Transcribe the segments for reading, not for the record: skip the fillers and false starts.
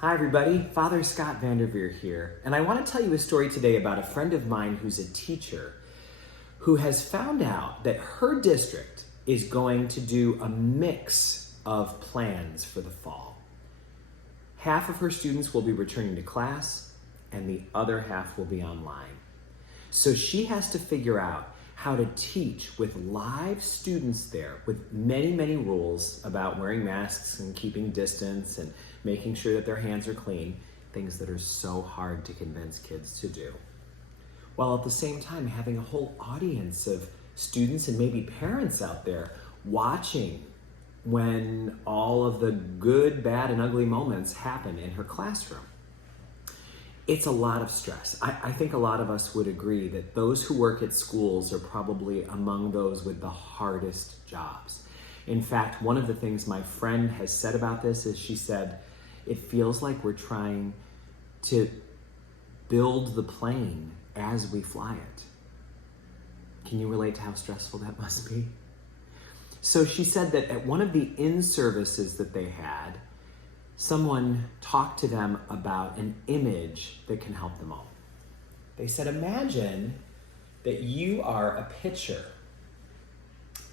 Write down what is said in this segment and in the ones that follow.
Hi everybody, Father Scott Vanderveer here, and I want to tell you a story today about a friend of mine who's a teacher who has found out that her district is going to do a mix of plans for the fall. Half of her students will be returning to class, and the other half will be online. So she has to figure out how to teach with live students there with many, many rules about wearing masks and keeping distance and making sure that their hands are clean, things that are so hard to convince kids to do. While at the same time having a whole audience of students and maybe parents out there watching when all of the good, bad, and ugly moments happen in her classroom. It's a lot of stress. I think a lot of us would agree that those who work at schools are probably among those with the hardest jobs. In fact, one of the things my friend has said about this is she said, it feels like we're trying to build the plane as we fly it. Can you relate to how stressful that must be? So she said that at one of the in-services that they had, someone talked to them about an image that can help them all. They said, imagine that you are a pitcher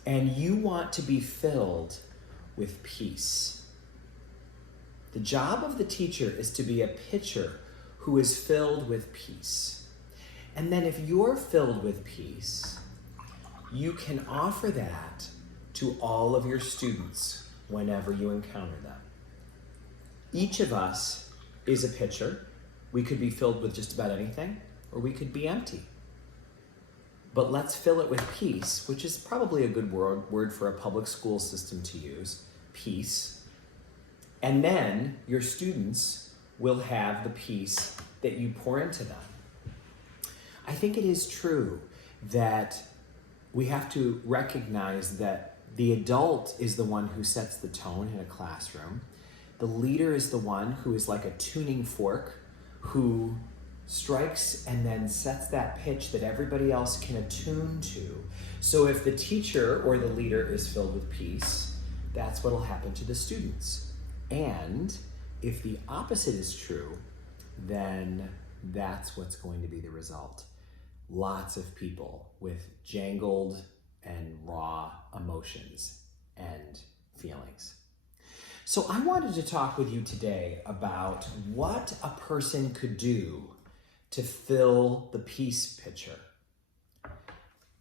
and you want to be filled with peace. The job of the teacher is to be a pitcher who is filled with peace. And then if you're filled with peace, you can offer that to all of your students whenever you encounter them. Each of us is a pitcher. We could be filled with just about anything, or we could be empty. But let's fill it with peace, which is probably a good word for a public school system to use, peace. And then your students will have the peace that you pour into them. I think it is true that we have to recognize that the adult is the one who sets the tone in a classroom. The leader is the one who is like a tuning fork, who strikes and then sets that pitch that everybody else can attune to. So if the teacher or the leader is filled with peace, that's what will happen to the students. And if the opposite is true, then that's what's going to be the result. Lots of people with jangled and raw emotions and feelings. So I wanted to talk with you today about what a person could do to fill the peace pitcher.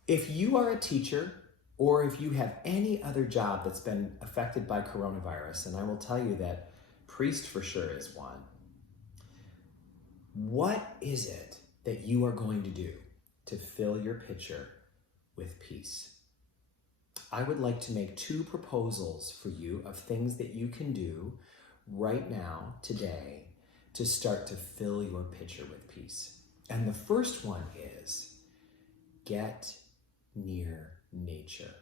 If you are a teacher or if you have any other job that's been affected by coronavirus, and I will tell you that priest for sure is one, what is it that you are going to do to fill your pitcher with peace? I would like to make two proposals for you of things that you can do right now, today, to start to fill your pitcher with peace. And the first one is get near nature.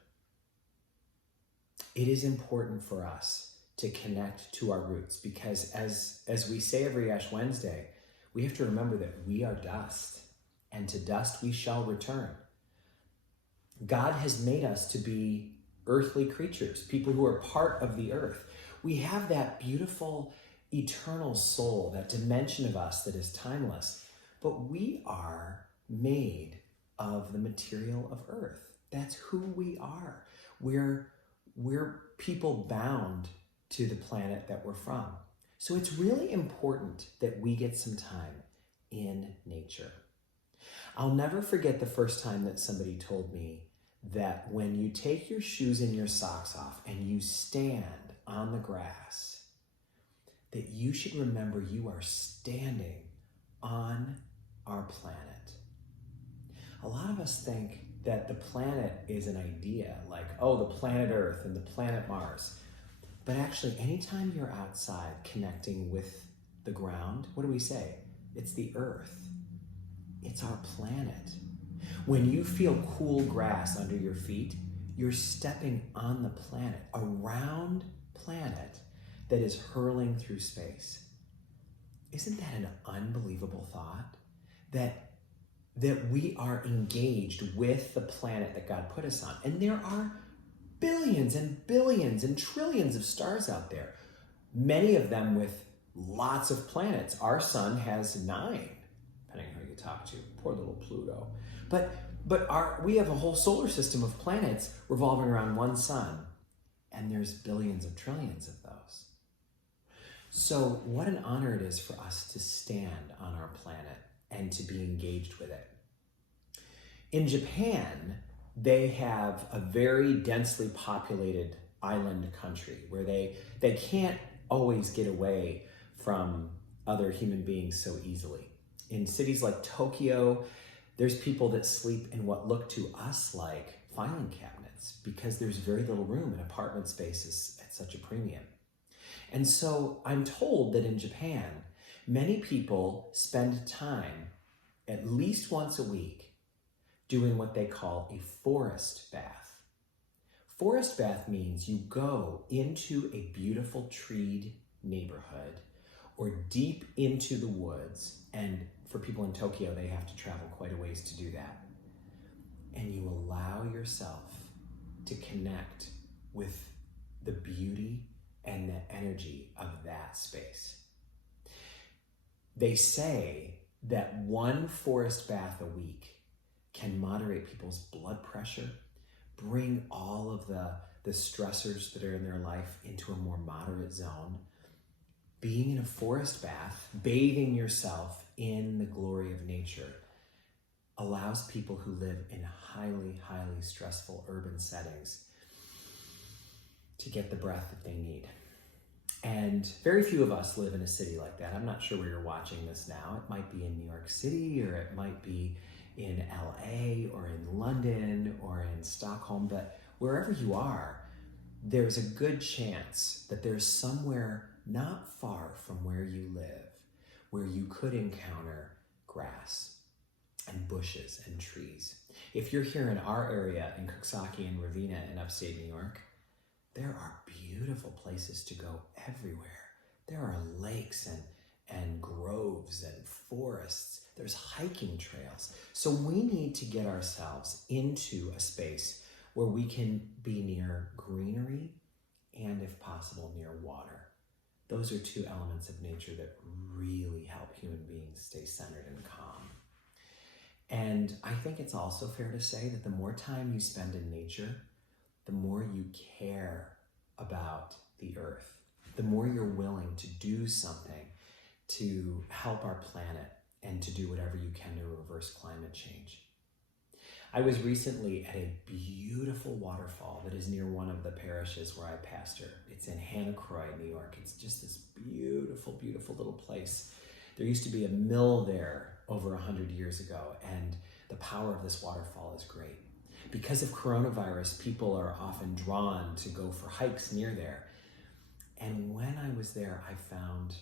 It is important for us to connect to our roots because as we say every Ash Wednesday, we have to remember that we are dust, and to dust we shall return. God has made us to be earthly creatures, people who are part of the earth. We have that beautiful, eternal soul, that dimension of us that is timeless, but we are made of the material of earth. That's who we are. We're people bound to the planet that we're from. So it's really important that we get some time in nature. I'll never forget the first time that somebody told me that when you take your shoes and your socks off and you stand on the grass, that you should remember you are standing on our planet. A lot of us think that the planet is an idea, like, oh, the planet Earth and the planet Mars. But actually, anytime you're outside connecting with the ground, what do we say? It's the Earth. It's our planet. When you feel cool grass under your feet, you're stepping on the planet, a round planet that is hurling through space. Isn't that an unbelievable thought? That we are engaged with the planet that God put us on. And there are billions and billions and trillions of stars out there, many of them with lots of planets. Our sun has 9, depending on who you talk to. Poor little Pluto. But we have a whole solar system of planets revolving around one sun, and there's billions of trillions of those. So what an honor it is for us to stand on our planet and to be engaged with it. In Japan, they have a very densely populated island country where they can't always get away from other human beings so easily. In cities like Tokyo, there's people that sleep in what look to us like filing cabinets because there's very little room and apartment space is at such a premium. And so I'm told that in Japan, many people spend time at least once a week doing what they call a forest bath. Forest bath means you go into a beautiful treed neighborhood or deep into the woods, and for people in Tokyo, they have to travel quite a ways to do that. And you allow yourself to connect with the beauty and the energy of that space. They say that one forest bath a week can moderate people's blood pressure, bring all of the stressors that are in their life into a more moderate zone. Being in a forest bath, bathing yourself in the glory of nature, allows people who live in highly, highly stressful urban settings to get the breath that they need. And very few of us live in a city like that. I'm not sure where you're watching this now. It might be in New York City, or it might be in LA, or in London, or in Stockholm, but wherever you are, there's a good chance that there's somewhere not far from where you live where you could encounter grass and bushes and trees. If you're here in our area in Coxsackie and Ravenna in upstate New York, there are beautiful places to go everywhere. There are lakes and groves and forests. There's hiking trails. So we need to get ourselves into a space where we can be near greenery and, if possible, near water. Those are 2 elements of nature that really help human beings stay centered and calm. And I think it's also fair to say that the more time you spend in nature, the more you care about the earth, the more you're willing to do something to help our planet and to do whatever you can to reverse climate change. I was recently at a beautiful waterfall that is near one of the parishes where I pastor. It's in Hannah-Croix, New York. It's just this beautiful, beautiful little place. There used to be a mill there over 100 years ago, and the power of this waterfall is great. Because of coronavirus, people are often drawn to go for hikes near there. And when I was there, I found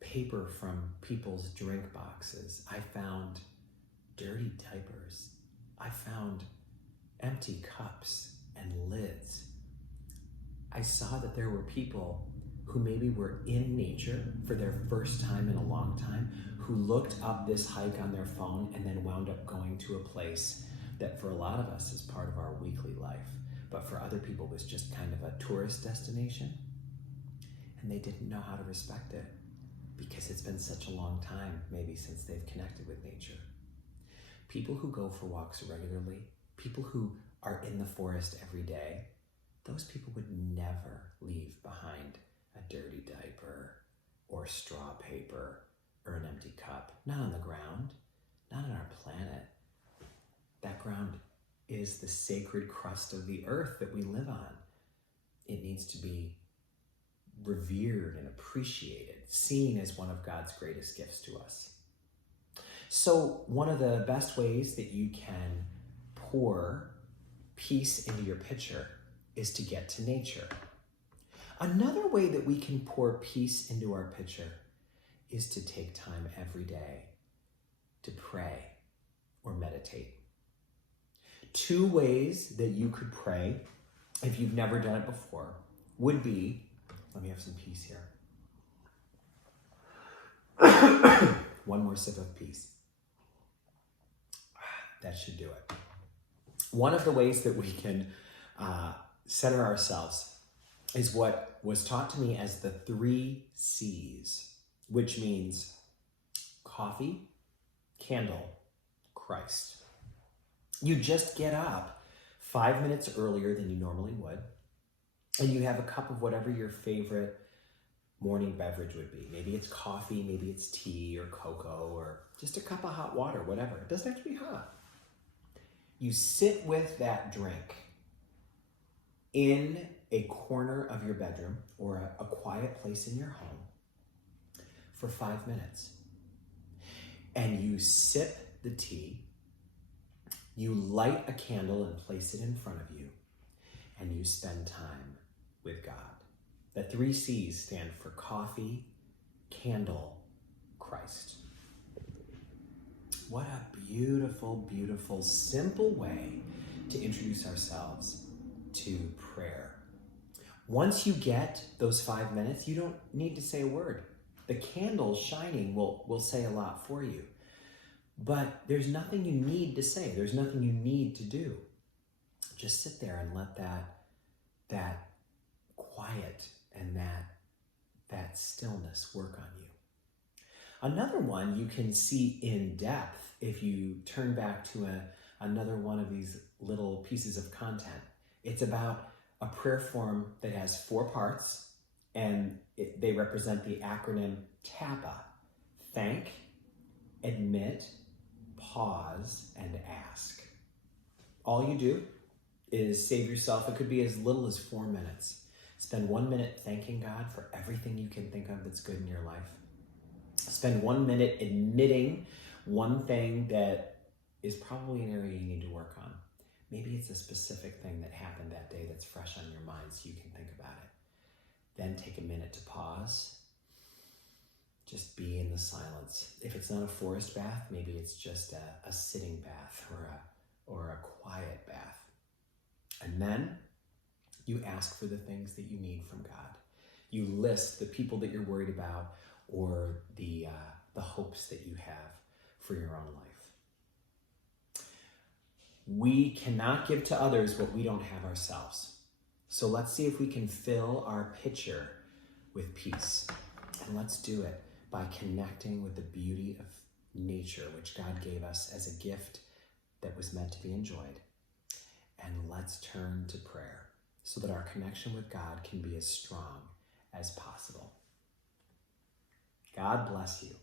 paper from people's drink boxes. I found dirty diapers. I found empty cups and lids. I saw that there were people who maybe were in nature for their first time in a long time, who looked up this hike on their phone and then wound up going to a place that for a lot of us is part of our weekly life, but for other people was just kind of a tourist destination. And they didn't know how to respect it because it's been such a long time, maybe since they've connected with nature. People who go for walks regularly, people who are in the forest every day, those people would never leave behind a dirty diaper or straw paper or an empty cup. Not on the ground, not on our planet. That ground is the sacred crust of the earth that we live on. It needs to be revered and appreciated, seen as one of God's greatest gifts to us. So one of the best ways that you can pour peace into your pitcher is to get to nature. Another way that we can pour peace into our pitcher is to take time every day to pray or meditate. 2 ways that you could pray, if you've never done it before, would be, let me have some peace here. One more sip of peace. That should do it. One of the ways that we can center ourselves is what was taught to me as the 3 C's, which means coffee, candle, Christ. You just get up 5 minutes earlier than you normally would, and you have a cup of whatever your favorite morning beverage would be. Maybe it's coffee, maybe it's tea or cocoa, or just a cup of hot water, whatever. It doesn't have to be hot. You sit with that drink in a corner of your bedroom or a quiet place in your home for 5 minutes. And you sip the tea, you light a candle and place it in front of you, and you spend time with God. The 3 C's stand for coffee, candle, Christ. What a beautiful, beautiful, simple way to introduce ourselves to prayer. Once you get those 5 minutes, you don't need to say a word. The candle shining will say a lot for you. But there's nothing you need to say. There's nothing you need to do. Just sit there and let that quiet and that stillness work on you. Another one you can see in depth if you turn back to another one of these little pieces of content. It's about a prayer form that has 4 parts, and they represent the acronym TAPA: thank, admit, pause, and ask. All you do is save yourself, it could be as little as 4 minutes. Spend 1 minute thanking God for everything you can think of that's good in your life. Spend 1 minute admitting one thing that is probably an area you need to work on. Maybe it's a specific thing that happened that day that's fresh on your mind so you can think about it. Then take a minute to pause. Just be in the silence. If it's not a forest bath, maybe it's just a sitting bath or a quiet bath. And then you ask for the things that you need from God. You list the people that you're worried about or the hopes that you have for your own life. We cannot give to others what we don't have ourselves. So let's see if we can fill our pitcher with peace. And let's do it by connecting with the beauty of nature, which God gave us as a gift that was meant to be enjoyed. And let's turn to prayer so that our connection with God can be as strong as possible. God bless you.